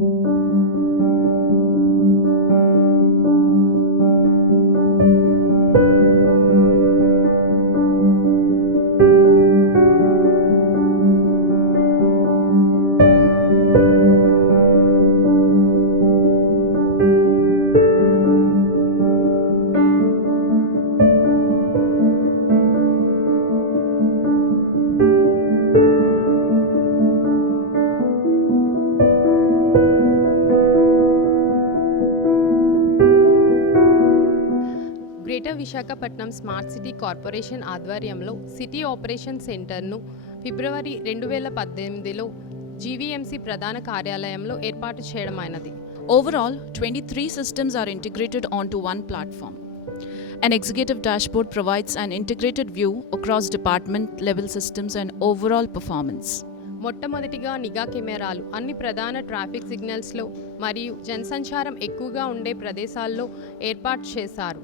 గ్రేటర్ Visakhapatnam smart city corporation ఆధ్వర్యంలో city operation సెంటర్ను ఫిబ్రవరి 2018లో జీవీఎంసీ ప్రధాన కార్యాలయంలో ఏర్పాటు చేయడమైనది. Overall, 23 systems are integrated onto one platform. An executive dashboard provides an integrated view across department-level systems and overall performance. మొట్టమొదటిగా నిఘా కెమెరాలు అన్ని ప్రధాన ట్రాఫిక్ సిగ్నల్స్లో మరియు జనసంచారం ఎక్కువగా ఉండే ప్రదేశాల్లో ఏర్పాటు చేశారు.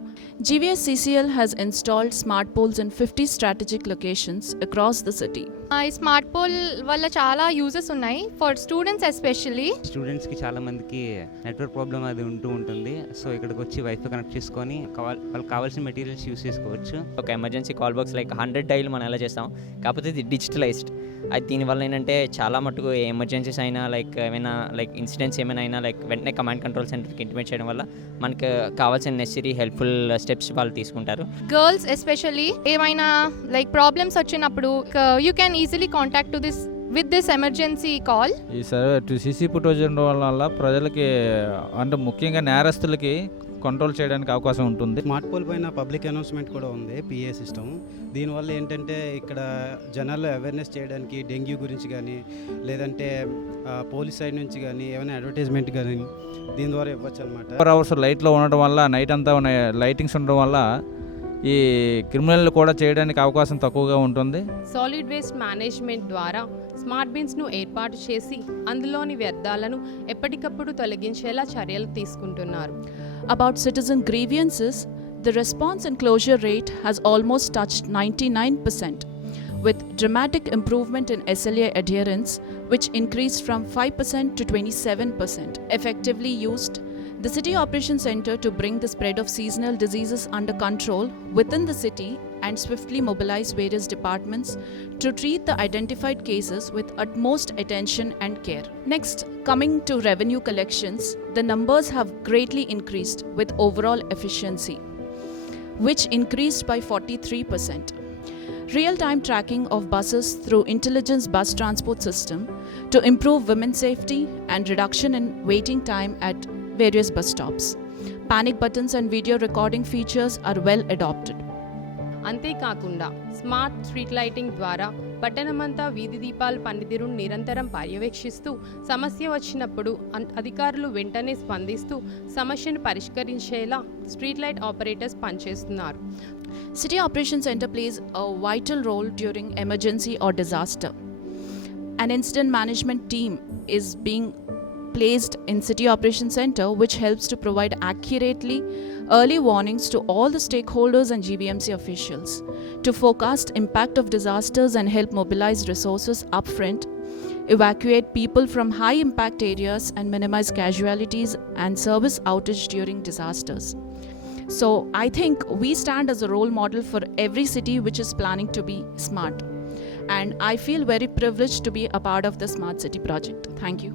GVSCCL has installed smart poles in 50 strategic locations across the city. ఈ స్మార్ట్ పోల్ వల్ల చాలా యూజెస్ ఉన్నాయి ఫర్ స్టూడెంట్స్ ఎస్పెషల్లీ. స్టూడెంట్స్కి చాలా మందికి నెట్వర్క్ ప్రాబ్లం అది ఉంటుంది. సో ఇక్కడికి వచ్చి వైఫై కనెక్ట్ చేసుకొని వాళ్ళకి కావాల్సిన మెటీరియల్స్ యూస్ చేసుకోవచ్చు. ఒక ఎమర్జెన్సీ కాల్ బాక్స్ లైక్ 100 డైల్ మనం ఎలా చేస్తాం, కాకపోతే ఇది డిజిటలైజ్డ్. అది దీనివల్ల ఏంటంటే చాలా మటుకు ఎమర్జెన్సీస్ అయినా లైక్ ఏమైనా లైక్ ఇన్సిడెంట్స్ ఏమైనా అయినా లైక్ వెంటనే కమాండ్ కంట్రోల్ సెంటర్కి ఇంటిమేట్ చేయడం వల్ల మనకు కావాల్సిన నెసరీ హెల్ప్ఫుల్ స్టెప్స్ వాళ్ళు తీసుకుంటారు. గర్ల్స్ ఎస్పెషల్లీ ఏమైనా లైక్ ప్రాబ్లమ్స్ వచ్చినప్పుడు you can easily contact to this with this emergency call. ఈ సర్వే సీసీ ఫుటేజ్ ఉండడం వల్ల ప్రజలకి అంటే ముఖ్యంగా నేరస్తులకి కంట్రోల్ చేయడానికి అవకాశం ఉంటుంది. స్మార్ట్ పోల్ పైన పబ్లిక్ అనౌన్స్మెంట్ కూడా ఉంది, పిఏ సిస్టమ్. దీనివల్ల ఏంటంటే ఇక్కడ జనాల్లో అవేర్నెస్ చేయడానికి డెంగ్యూ గురించి కానీ లేదంటే పోలీస్ సైడ్ నుంచి కానీ ఏమైనా అడ్వర్టైజ్మెంట్ కానీ దీని ద్వారా ఇవ్వచ్చు అనమాట. 4 hours లైట్లో ఉండడం వల్ల నైట్ అంతా లైటింగ్స్ ఉండడం వల్ల ఈ క్రిమినల్ కూడా చేయడానికి అవకాశం తక్కువగా ఉంటుంది. సాలిడ్ వేస్ట్ మేనేజ్మెంట్ ద్వారా స్మార్ట్ బిన్స్ను ఏర్పాటు చేసి అందులోని వ్యర్థాలను ఎప్పటికప్పుడు తొలగించేలా చర్యలు తీసుకుంటున్నారు. About citizen grievances, the response and closure rate has almost touched 99%, with dramatic improvement in SLA adherence, which increased from 5% to 27%. Effectively used, the City Operations Center to bring the spread of seasonal diseases under control within the city and swiftly mobilize various departments to treat the identified cases with utmost attention and care. Next, coming to revenue collections, the numbers have greatly increased with overall efficiency, which increased by 43%. Real-time tracking of buses through Intelligence Bus Transport System to improve women's safety and reduction in waiting time at various bus stops. Panic buttons and video recording features are well adopted. అంతేకాకుండా smart street lighting ద్వారా పట్టణమంతా వీధి దీపాల పనితీరును నిరంతరం పర్యవేక్షిస్తూ సమస్య వచ్చినప్పుడు అధికారులు వెంటనే స్పందిస్తూ సమస్యను పరిష్కరించేలా స్ట్రీట్ లైట్ ఆపరేటర్స్ పనిచేస్తున్నారు. City Operations Center plays a vital role during emergency or disaster. An incident management team is being placed in City Operations Center, which helps to provide accurately early warnings to all the stakeholders and GVMC officials to forecast impact of disasters and help mobilize resources upfront, evacuate people from high impact areas and minimize casualties and service outage during disasters. So I think we stand as a role model for every city which is planning to be smart, and I feel very privileged to be a part of the Smart City project. Thank you.